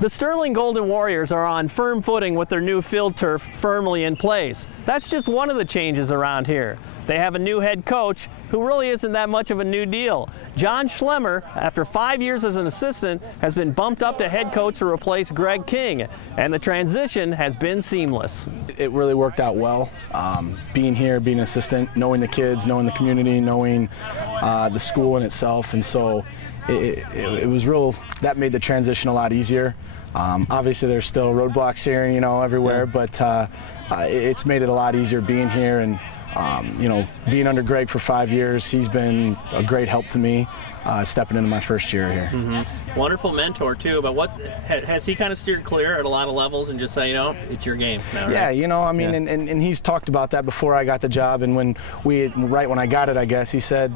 The Sterling Golden Warriors are on firm footing with their new field turf firmly in place. That's just one of the changes around here. They have a new head coach who really isn't that much of a new deal. John Schlemmer, after 5 years as an assistant, has been bumped up to head coach to replace Greg King, and the transition has been seamless. It really worked out well. Being here, being an assistant, knowing the kids, knowing the community, knowing the school in itself, and so it was real. That made the transition a lot easier. Obviously, there's still roadblocks here, you know, everywhere, but it's made it a lot easier being here. And you know, being under Greg for 5 years, he's been a great help to me stepping into my first year here. Mm-hmm. Wonderful mentor too, but what has he kind of steered clear at a lot of levels and just say, you know, it's your game now, right? Yeah, you know, I mean, yeah. and he's talked about that before I got the job, and right when I got it, I guess, he said,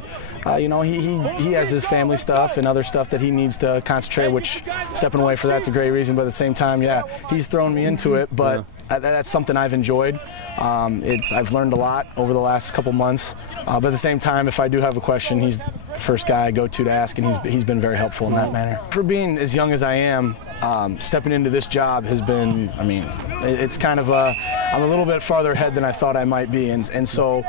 you know, he has his family stuff and other stuff that he needs to concentrate, which stepping away for that's a great reason, but at the same time, yeah, he's thrown me into it, but that's something I've enjoyed. I've learned a lot over the last couple months, but at the same time, if I do have a question, he's the first guy I go to ask, and he's been very helpful in that manner. For being as young as I am, stepping into this job has been, I mean, it's kind of I'm a little bit farther ahead than I thought I might be, and so,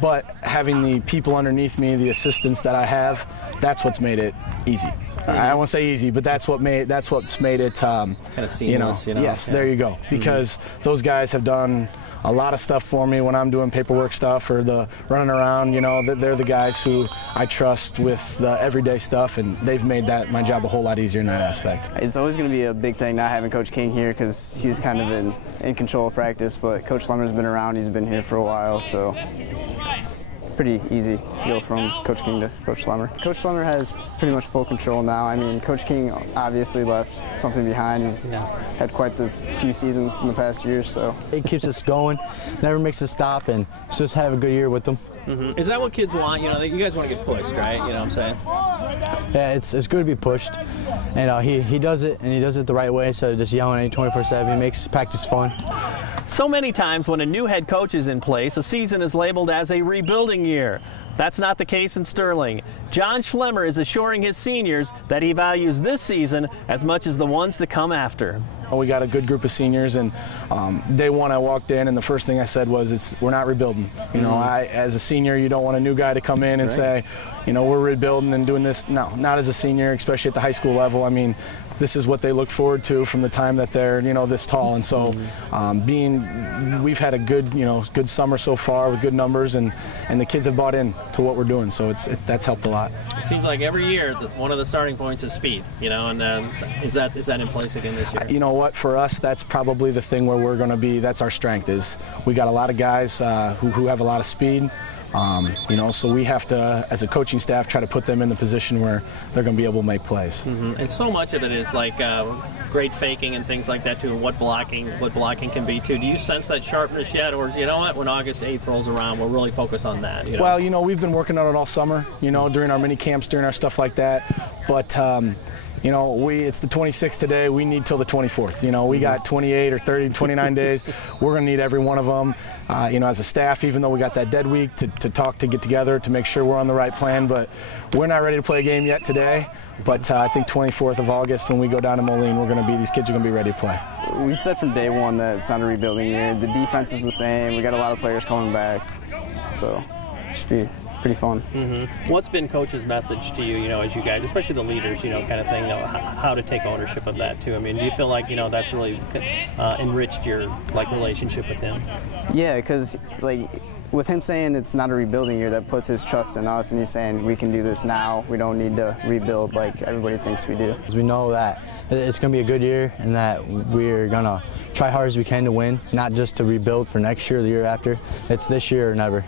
but having the people underneath me, the assistants that I have, that's what's made it easy. I won't say easy, but that's what's made it kind of seamless. You know? Yes, there you go. Because those guys have done a lot of stuff for me when I'm doing paperwork stuff or the running around. You know, they're the guys who I trust with the everyday stuff, and they've made my job a whole lot easier in that aspect. It's always going to be a big thing not having Coach King here because he was kind of in control of practice, but Coach Schlemmer's been around. He's been here for a while, so it's pretty easy to go from Coach King to Coach Schlemmer. Coach Schlemmer has pretty much full control now. I mean, Coach King obviously left something behind. He's had quite a few seasons in the past year, so. It keeps us going, never makes us stop, and just have a good year with them. Mm-hmm. Is that what kids want? You know, you guys want to get pushed, right? You know what I'm saying? Yeah, it's good to be pushed, and he does it, and he does it the right way, instead of just yelling at you 24/7. He makes practice fun. So many times when a new head coach is in place, a season is labeled as a rebuilding year. That's not the case in Sterling. John Schlemmer is assuring his seniors that he values this season as much as the ones to come after. We got a good group of seniors, and day one I walked in, and the first thing I said was, we're not rebuilding. You know, as a senior, you don't want a new guy to come in and say, you know, we're rebuilding and doing this. No, not as a senior, especially at the high school level. I mean, this is what they look forward to from the time that they're, you know, this tall. And so we've had a good summer so far with good numbers, and the kids have bought in to what we're doing. So that's helped a lot. It seems like every year one of the starting points is speed, you know, and is that in place again this year? You know what, for us, that's probably the thing where we're going to be, that's our strength, is we got a lot of guys who have a lot of speed. You know, so we have to, as a coaching staff, try to put them in the position where they're going to be able to make plays. And so much of it is like great faking and things like that too, and what blocking can be too. Do you sense that sharpness yet, or is, you know what, when August 8th rolls around, we'll really focus on that? You know? Well, you know, we've been working on it all summer, you know, during our mini camps, during our stuff like that, but you know, it's the 26th today. We need till the 24th. You know, we got 28 or 30, 29 days. We're going to need every one of them. You know, as a staff, even though we got that dead week to get together, to make sure we're on the right plan. But we're not ready to play a game yet today. But I think 24th of August, when we go down to Moline, these kids are going to be ready to play. We've said from day one that it's not a rebuilding year. The defense is the same. We got a lot of players coming back. So, just be pretty fun. What's been Coach's message to you, you know, as you guys, especially the leaders, you know, kind of thing, you know, how to take ownership of that too? I mean, do you feel like, you know, that's really enriched your relationship with him? Yeah, because with him saying it's not a rebuilding year, that puts his trust in us, and he's saying we can do this now. We don't need to rebuild like everybody thinks we do. Because we know that it's going to be a good year, and that we're going to try hard as we can to win, not just to rebuild for next year or the year after. It's this year or never.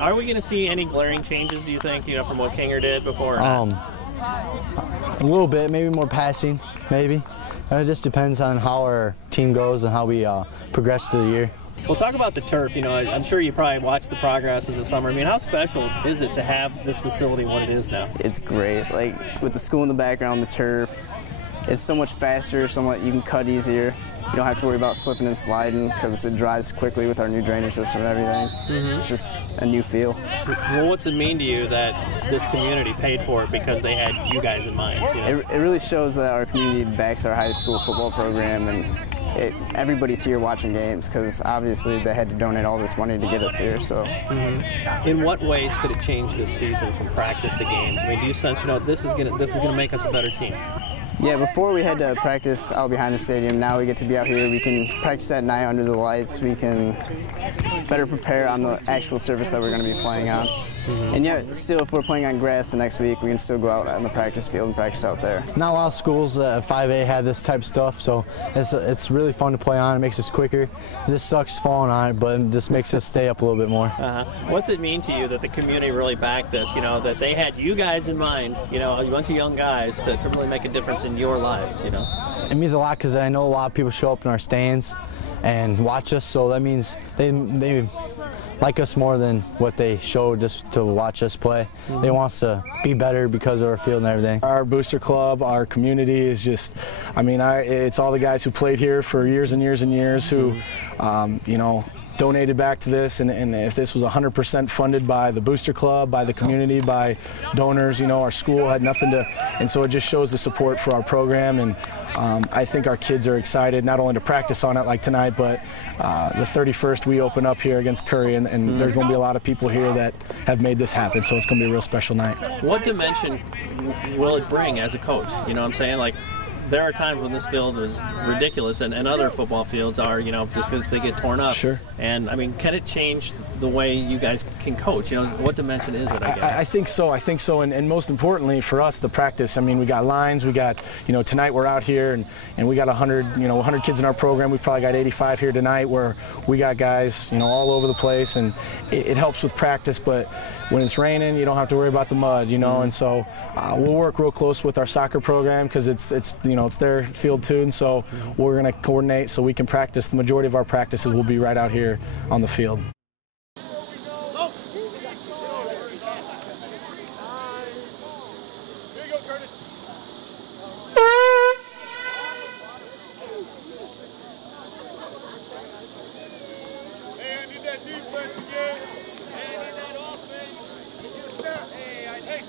Are we going to see any glaring changes, do you think, you know, from what Kinger did before? A little bit, maybe more passing, maybe. It just depends on how our team goes and how we progress through the year. Well, talk about the turf. You know, I'm sure you probably watched the progress as a summer. I mean, how special is it to have this facility what it is now? It's great. Like, with the school in the background, the turf, it's so much faster, you can cut easier. you don't have to worry about slipping and sliding because it dries quickly with our new drainage system and everything. It's just a new feel. Well, what's it mean to you that this community paid for it because they had you guys in mind? You know? It really shows that our community backs our high school football program, and everybody's here watching games because obviously they had to donate all this money to get us here. So, in what ways could it change this season from practice to games? I mean, do you sense, you know, this is gonna make us a better team? Yeah, before we had to practice out behind the stadium. Now we get to be out here. We can practice at night under the lights. We can better prepare on the actual surface that we're going to be playing on. And yet, still, if we're playing on grass the next week, we can still go out on the practice field and practice out there. Not a lot of schools at 5A have this type of stuff, so it's really fun to play on. It makes us quicker. It just sucks falling on it, but it just makes us stay up a little bit more. What's it mean to you that the community really backed this, you know, that they had you guys in mind, you know, a bunch of young guys to really make a difference in your lives, you know? It means a lot because I know a lot of people show up in our stands and watch us, so that means they like us more than what they show just to watch us play. They want us to be better because of our field and everything. Our booster club, our community is just, I mean, it's all the guys who played here for years and years and years who, you know, donated back to this, and if this was 100% funded by the booster club, by the community, by donors, you know, our school had nothing to, and so it just shows the support for our program. And I think our kids are excited not only to practice on it like tonight, but the 31st we open up here against Curry, and there's going to be a lot of people here that have made this happen, so it's going to be a real special night. What dimension will it bring as a coach? You know what I'm saying? Like, there are times when this field is ridiculous, and other football fields are, you know, just because they get torn up. Sure. And, I mean, can it change the way you guys can coach? You know, what dimension is it, I guess? I think so. I think so. And most importantly for us, the practice. I mean, we got lines. We got, you know, tonight we're out here, and we got 100 kids in our program. We probably got 85 here tonight, where we got guys, you know, all over the place, and it helps with practice. But when it's raining, you don't have to worry about the mud, you know. And so we'll work real close with our soccer program because it's you know, it's their field too, and so we're going to coordinate so we can practice. The majority of our practices will be right out here on the field. Hey, I need that defense again. Hey, I need that offense. Hey,